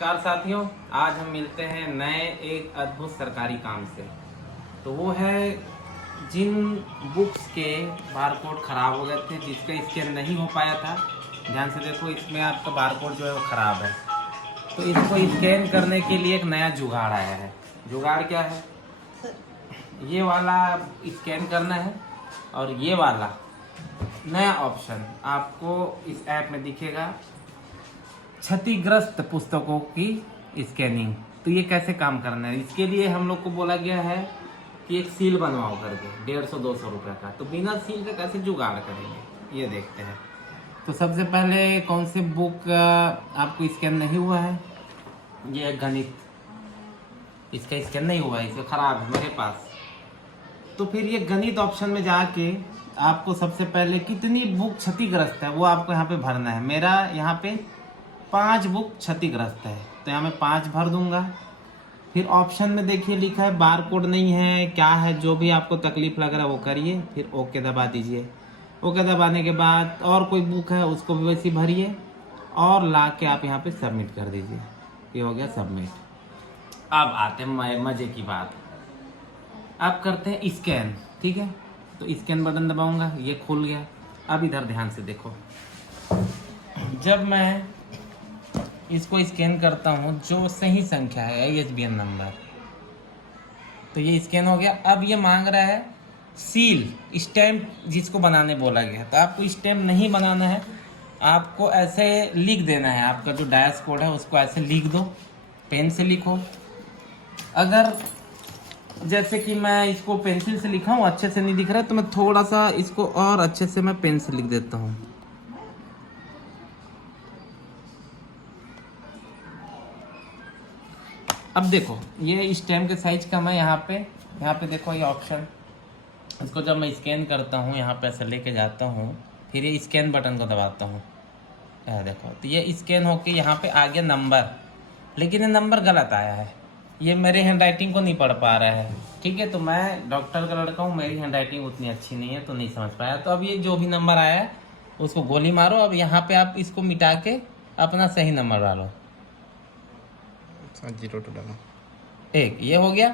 नमस्कार साथियों, आज हम मिलते हैं नए एक अद्भुत सरकारी काम से। तो वो है जिन बुक्स के बारकोड ख़राब हो गए थे, जिसका स्कैन नहीं हो पाया था। ध्यान से देखो, इसमें आपका बारकोड जो है वो ख़राब है। तो इसको स्कैन करने के लिए एक नया जुगाड़ आया है। जुगाड़ क्या है? ये वाला स्कैन करना है और ये वाला नया ऑप्शन आपको इस ऐप में दिखेगा, क्षतिग्रस्त पुस्तकों की स्कैनिंग। तो ये कैसे काम करना है, इसके लिए हम लोग को बोला गया है कि एक सील बनवाओ करके 150-200 रुपये का। तो बिना सील का कैसे जुगाड़ करेंगे, ये देखते हैं। तो सबसे पहले कौन से बुक आपको स्कैन नहीं हुआ है? ये है गणित, इसका स्कैन नहीं हुआ है, इसका ख़राब है मेरे पास। तो फिर ये गणित ऑप्शन में जाके आपको सबसे पहले कितनी बुक क्षतिग्रस्त है वो आपको यहाँ पे भरना है। मेरा यहाँ पे 5 बुक क्षतिग्रस्त है, तो यहाँ मैं 5 भर दूंगा। फिर ऑप्शन में देखिए लिखा है बार कोड नहीं है, क्या है, जो भी आपको तकलीफ लग रहा है वो करिए। फिर ओके दबा दीजिए। ओके दबाने के बाद और कोई बुक है उसको भी वैसे भरिए और ला के आप यहाँ पे सबमिट कर दीजिए। ये हो गया सबमिट। अब आते हैं मज़े की बात। अब करते हैं स्कैन, ठीक है। तो स्कैन बटन दबाऊंगा, ये खुल गया। अब इधर ध्यान से देखो, जब मैं इसको स्कैन करता हूँ जो सही संख्या है ISBN नंबर, तो ये स्कैन हो गया। अब ये मांग रहा है सील, स्टैम्प जिसको बनाने बोला गया। तो आपको स्टैम्प नहीं बनाना है, आपको ऐसे लिख देना है। आपका जो डैश कोड है उसको ऐसे लिख दो, पेन से लिखो। अगर जैसे कि मैं इसको पेंसिल से लिखा हूँ, अच्छे से नहीं दिख रहा है, तो मैं थोड़ा सा इसको और अच्छे से मैं पेन से लिख देता हूँ। अब देखो, ये स्टैम्प के साइज का मैं यहाँ पे देखो ये ऑप्शन, इसको जब मैं स्कैन करता हूँ यहाँ पे ऐसे लेके जाता हूँ, फिर ये स्कैन बटन को दबाता हूँ, देखो तो ये स्कैन होके यहाँ पे आ गया नंबर। लेकिन ये नंबर गलत आया है, ये मेरे हैंड राइटिंग को नहीं पढ़ पा रहा है, ठीक है। तो मैं डॉक्टर का लड़का हूँ, मेरी हैंड राइटिंग उतनी अच्छी नहीं है, तो नहीं समझ पाया। तो अब ये जो भी नंबर आया है उसको गोली मारो। अब यहाँ पे आप इसको मिटा के अपना सही नंबर डालो। 02 डालो, एक ये हो गया।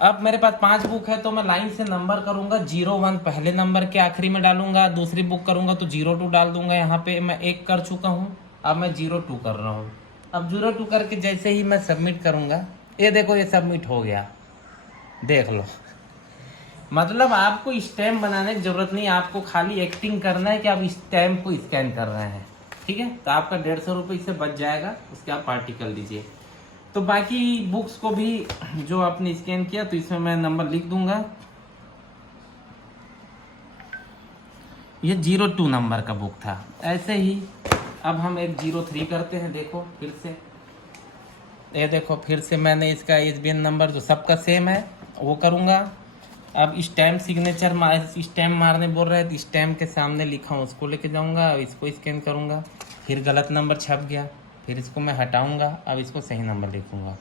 अब मेरे पास 5 बुक है, तो मैं लाइन से नंबर करूंगा। 01 पहले नंबर के आखिरी में डालूंगा। दूसरी बुक करूंगा तो 02 डाल दूंगा। यहाँ पे मैं 1 कर चुका हूँ, अब मैं 02 कर रहा हूँ। अब 02 करके जैसे ही मैं सबमिट करूंगा, ये देखो ये सबमिट हो गया, देख लो। मतलब आपको स्टैम्प बनाने की जरूरत नहीं, आपको खाली एक्टिंग करना है कि आप स्टैम्प को स्कैन कर रहे हैं, ठीक है। तो आपका 150 रुपये इससे बच जाएगा, उसके आप पार्टी कर लीजिए। तो बाकी बुक्स को भी जो आपने स्कैन किया, तो इसमें मैं नंबर लिख दूंगा। ये 02 नंबर का बुक था। ऐसे ही अब हम एक 03 करते हैं। देखो फिर से, ये देखो फिर से मैंने इसका ISBN नंबर जो सबका सेम है वो करूँगा। अब स्टैम्प सिग्नेचर स्टैम्प मारने बोल रहे हैं, तो स्टैम्प के सामने लिखा हूँ उसको लेके जाऊँगा, इसको स्कैन करूँगा। फिर गलत नंबर छप गया, फिर इसको मैं हटाऊँगा। अब इसको सही नंबर लिखूँगा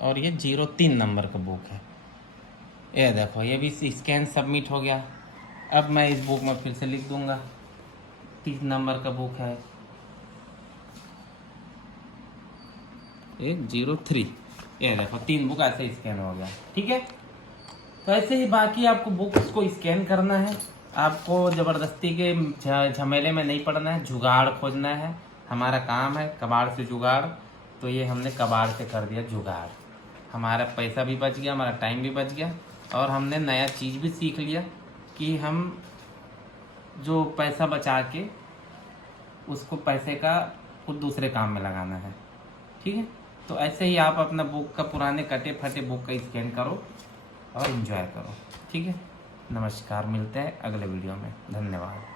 और ये 03 नंबर का बुक है। ये देखो ये भी स्कैन सबमिट हो गया। अब मैं इस बुक में फिर से लिख दूँगा 30 नंबर का बुक है, 03। ये देखो 3 बुक ऐसे स्कैन हो गया, ठीक है। तो ऐसे ही बाकी आपको बुक्स को स्कैन करना है, आपको ज़बरदस्ती के झमेले में नहीं पड़ना है, जुगाड़ खोजना है। हमारा काम है कबाड़ से जुगाड़, तो ये हमने कबाड़ से कर दिया जुगाड़। हमारा पैसा भी बच गया, हमारा टाइम भी बच गया, और हमने नया चीज़ भी सीख लिया कि हम जो पैसा बचा के उसको पैसे का कुछ दूसरे काम में लगाना है, ठीक है। तो ऐसे ही आप अपना बुक का पुराने कटे फटे बुक का स्कैन करो और एंजॉय करो, ठीक है। नमस्कार, मिलते हैं अगले वीडियो में। धन्यवाद।